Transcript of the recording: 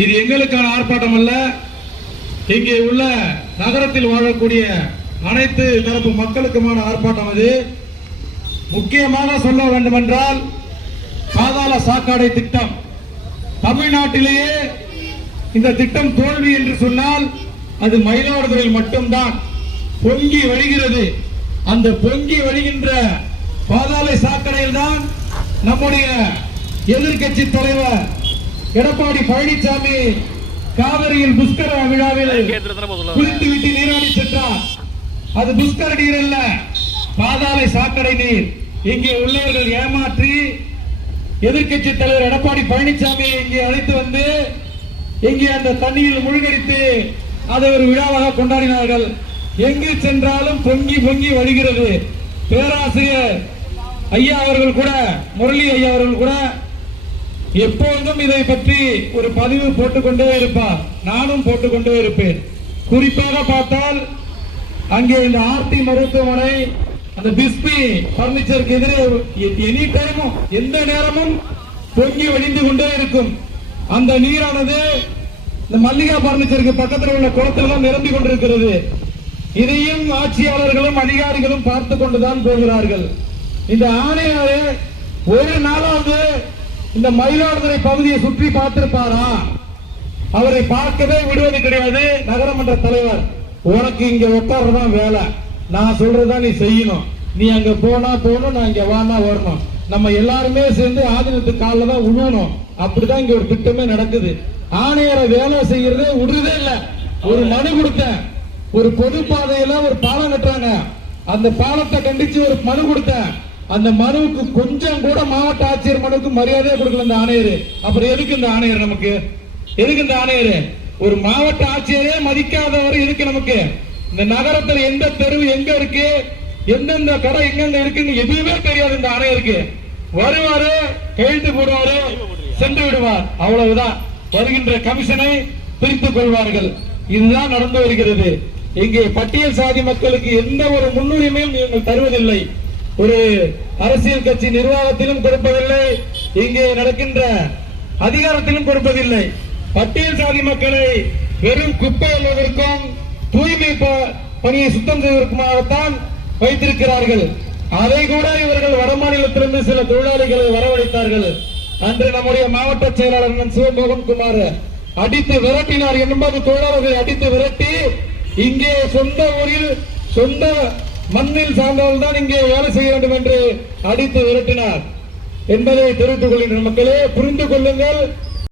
இது எங்களுக்கான ஆர்ப்பாட்டம் அல்ல, இங்கே உள்ள நகரத்தில் வாழக்கூடிய அனைத்து தரப்பு மக்களுக்குமான ஆர்ப்பாட்டம். அது முக்கியமாக சொல்ல வேண்டுமென்றால் பாதாள சாக்கடை திட்டம் தமிழ்நாட்டிலேயே இந்த திட்டம் தோல்வி என்று சொன்னால் அது மயிலாடுதுறையில் மட்டும்தான் பொங்கி வழிகிறது. அந்த பொங்கி வழிகின்ற பாதாள சாக்கடையில் தான் நம்முடைய எதிர்கட்சி தலைவர் எடப்பாடி பழனிசாமி காவிரியில் புஷ்கர விழாவில் குளித்துவிட்டு நீராடி சென்றார். அது புஷ்கர நீர் அல்ல, பாதாள சாக்கடை நீர். இங்கே உள்ளவர்கள் ஏமாற்றி எதிர்கட்சி தலைவர் எடப்பாடி பழனிசாமி இங்கே அழைத்து வந்து இங்கே அந்த தண்ணீரில் மூழ்கடித்து அதை ஒரு விழாவாக கொண்டாடினார்கள். எங்கு சென்றாலும் பொங்கி பொங்கி வழிகிறது. பேராசிரியர் ஐயா அவர்கள் கூட, முரளி ஐயா அவர்கள் கூட எப்போதும் இதை பற்றி ஒரு பதிவு போட்டுக்கொண்டே இருப்பார். நானும் போட்டுக்கொண்டே இருப்பேன். குறிப்பாக பார்த்தால் அங்கே இந்த ஆர்டி மருத்துவமனை, அந்த பிஸ்பி பர்னிச்சருக்கு எதிரே எனி டைமும் எந்த நேரமும் பொங்கி வழிந்து கொண்டே இருக்கும். அந்த நீரானது இந்த மல்லிகா பர்னிச்சருக்கு பக்கத்தில் உள்ள குளத்தில் நிரம்பி கொண்டிருக்கிறது. இதையும் ஆட்சியாளர்களும் அதிகாரிகளும் பார்த்து கொண்டுதான் போகிறார்கள். இந்த ஆணையாளர் ஒரு நாளாவது இந்த மயிலாடுதுறை பகுதியை சுற்றி பார்த்திருப்பாரா? அவரை பார்க்கவே விடுவது கிடையாது. நகரமன்ற தலைவர், உனக்கு இங்க உட்கார்றதான் வேலை, நான் சொல்றதான் நீ செய்யணும், நீ அங்க போனா போகணும், நான் இங்க வானா வரணும், நம்ம எல்லாருமே சேர்ந்து ஆதீனத்து காலில் தான் விழுவணும். அப்படிதான் இங்க ஒரு திட்டமே நடக்குது. ஆணையரை வேலை செய்யறதே விடுறதே இல்ல. ஒரு மனு கொடுத்தேன், ஒரு பொது பாதையில ஒரு பாலம் கட்டுறாங்க, அந்த பாலத்தை கண்டிச்சு ஒரு மனு கொடுத்தேன். அந்த மனுவுக்கு கொஞ்சம் கூட மாவட்ட ஆட்சியர் மனுவுக்கு மரியாதையே கொடுக்கல இந்த ஆணையர். அப்புறம் எதுக்கு இந்த ஆணையர் நமக்கு? எதுக்கு இந்த ஆணையர்? ஒரு மாவட்ட ஆட்சியரே மதிக்காதவர் எதுக்கு நமக்கு? இந்த நகரத்தில் எந்த தெரு எங்க இருக்கு, எந்தெந்த கடை எங்கெங்க இருக்குன்னு எதுவுமே தெரியாது இந்த ஆணையருக்கு. வருவாரு, கையெழுத்து போடுவாரு, சென்று விடுவார், அவ்வளவுதான். வருகின்ற கமிஷனை பிரித்துக் கொள்வார்கள். இதுதான் நடந்து வருகிறது. இங்கே பட்டியல் சாதி மக்களுக்கு எந்த ஒரு முன்னுரிமையும் நீங்கள் தருவதில்லை. ஒரு அரசியல் கட்சி நிர்வாகத்திலும் கொடுப்பதில்லை, இங்கே நடக்கின்ற அதிகாரத்திலும் கொடுப்பதில்லை. பட்டியல் சாதி மக்களை வெறும் குப்பை அள்ளுவதற்கும் தூய்மை பணியை சுத்தம் செய்வதற்குமாகத்தான் வைத்திருக்கிறார்கள். அதை கூட இவர்கள் வடமாநிலத்திலிருந்து சில தொழிலாளிகளை வரவழைத்தார்கள். அன்று நம்முடைய மாவட்ட செயலாளர் சிவமோகன் குமார் அடித்து விரட்டினார். 80 தொழிலாளர்களை அடித்து விரட்டி இங்கே சொந்த ஊரில் சொந்த மண்ணில் சார்ந்தவர்கள் தான் இங்கே வேலை செய்ய வேண்டும் என்று அடித்து விரட்டினார் என்பதை தெரிவித்துக் கொள்கின்ற மக்களே, புரிந்து கொள்ளுங்கள்.